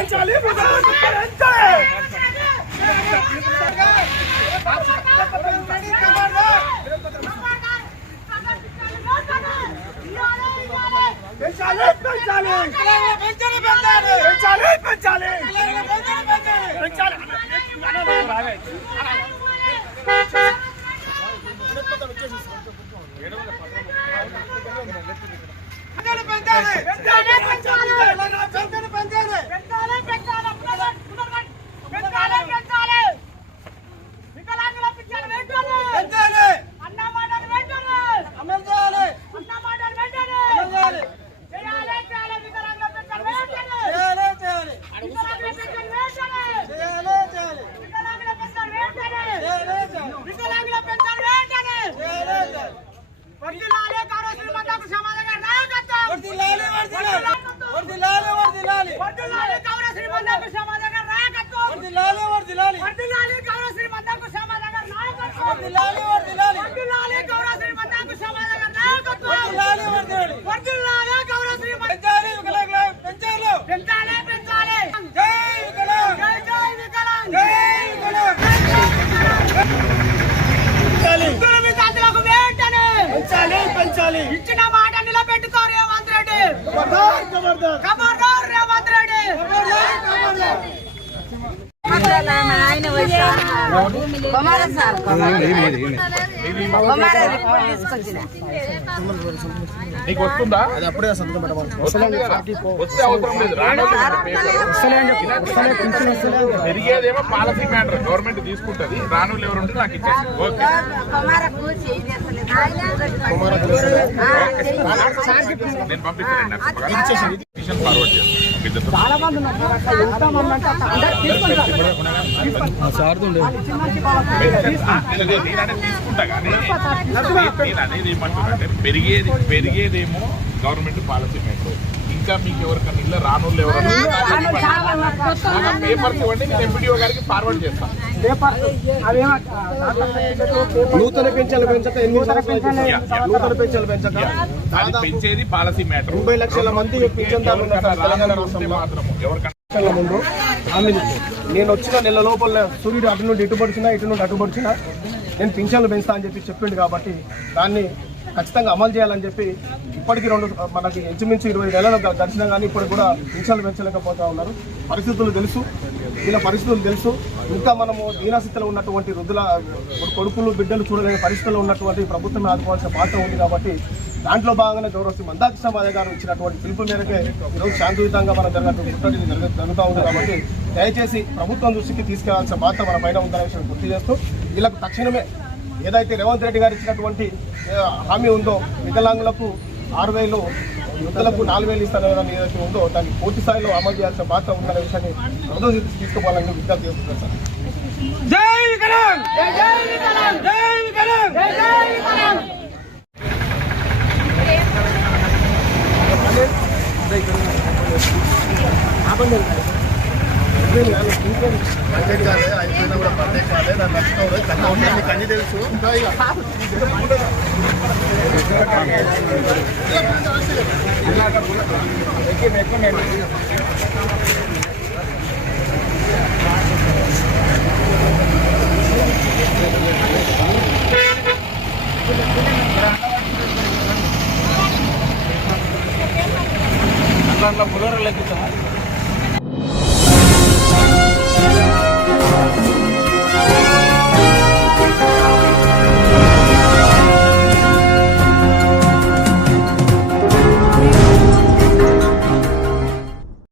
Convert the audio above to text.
పెంచాలి వికలాంగుల పెంచాలి పెంచాలి పెంచాలి పెంచాలి పెంచాలి పెంచాలి పెంచాలి. పెంచాలి పెంచాలి. పెంచాలి. పెంచాలి ఇచ్చిన మాట నిలబెట్టుకో రేవంత్ రెడ్డి. అప్పుడే సంతకం పెరిగేదేమో పాలసీ మ్యాటర్ గవర్నమెంట్ తీసుకుంటది రాను ఎవరు నాకు ఇచ్చేసి ఓకే నేను పంపిస్తాను ఫార్వర్డ్ చేస్తాను. తీసుకుంటా కానీ నేను అనేది ఏమంటున్నానంటే పెరిగేది పెరిగేదేమో గవర్నమెంట్ పాలసీ మ్యాటర్ ఇంకా మీకు ఎవరికైనా ఇళ్ళ రానోళ్ళు ఎవరైనా పేపర్స్ ఇవ్వండి నేను ఎంపీడీఓ గారికి ఫార్వర్డ్ చేస్తాను నూతన పెన్షన్లు పెంచక. నూతన పెన్షన్లు పెంచక పెంచేది పాలసీ మ్యాటర్ ముప్పై లక్షల మంది ఇచ్చారు. నేను వచ్చిన నెల లోపల సూర్యుడు అటు నుండి ఇటు పడిచినా ఇటు నుండి అటు పడిచినా నేను పింఛన్లు పెంచుతా అని చెప్పి చెప్పిండు కాబట్టి దాన్ని ఖచ్చితంగా అమలు చేయాలని చెప్పి ఇప్పటికి రెండు మనకి ఇంచుమించు ఇరవై నెలలు దర్శనం గడిచినా కానీ ఇప్పుడు కూడా పింఛన్లు పెంచలేకపోతా ఉన్నారు. పరిస్థితులు తెలుసు. వీళ్ళ పరిస్థితులు తెలుసు. ఇంకా మనము దీనాస్థితిలో ఉన్నటువంటి వృద్ధుల కొడుకులు బిడ్డలు చూడలేని పరిస్థితుల్లో ఉన్నటువంటి ప్రభుత్వం ఆదుకోవాల్సిన బాధ్యత ఉంది కాబట్టి దాంట్లో భాగంగానే గౌరవ శ్రీ మందాకృష్ణ మాదే గారు ఇచ్చినటువంటి పిలుపు మేరకే ఈరోజు శాంతియుతంగా మనం జరిగినటువంటి ముట్టడి జరుగుతూ ఉంది కాబట్టి దయచేసి ప్రభుత్వం దృష్టికి తీసుకెళ్ళాల్సిన బాధ్యత మన పైన ఉందనే విషయం గుర్తు చేస్తూ వీళ్ళకు తక్షణమే ఏదైతే రేవంత్ రెడ్డి గారు ఇచ్చినటువంటి హామీ ఉందో వికలాంగులకు ఆరు వేలు వృద్ధులకు నాలుగు వేలు ఇస్తారని ఏదైతే ఉందో దాన్ని పూర్తి స్థాయిలో అమలు చేయాల్సిన బాధ్యత ఉందనే విషయాన్ని దృష్టికి తీసుకుపోవాలని విజ్ఞప్తి చేస్తున్నారు సార్. జై వికలాంగ్! జై వికలాంగ్! జై వికలాంగ్! జై వికలాంగ్! పండించాలి అయిపోయినా కూడా పండించాలి దాన్ని నష్టం కన్నా నీకు అన్ని తెలుసు దాంట్లో బులర్ లెక్కుతా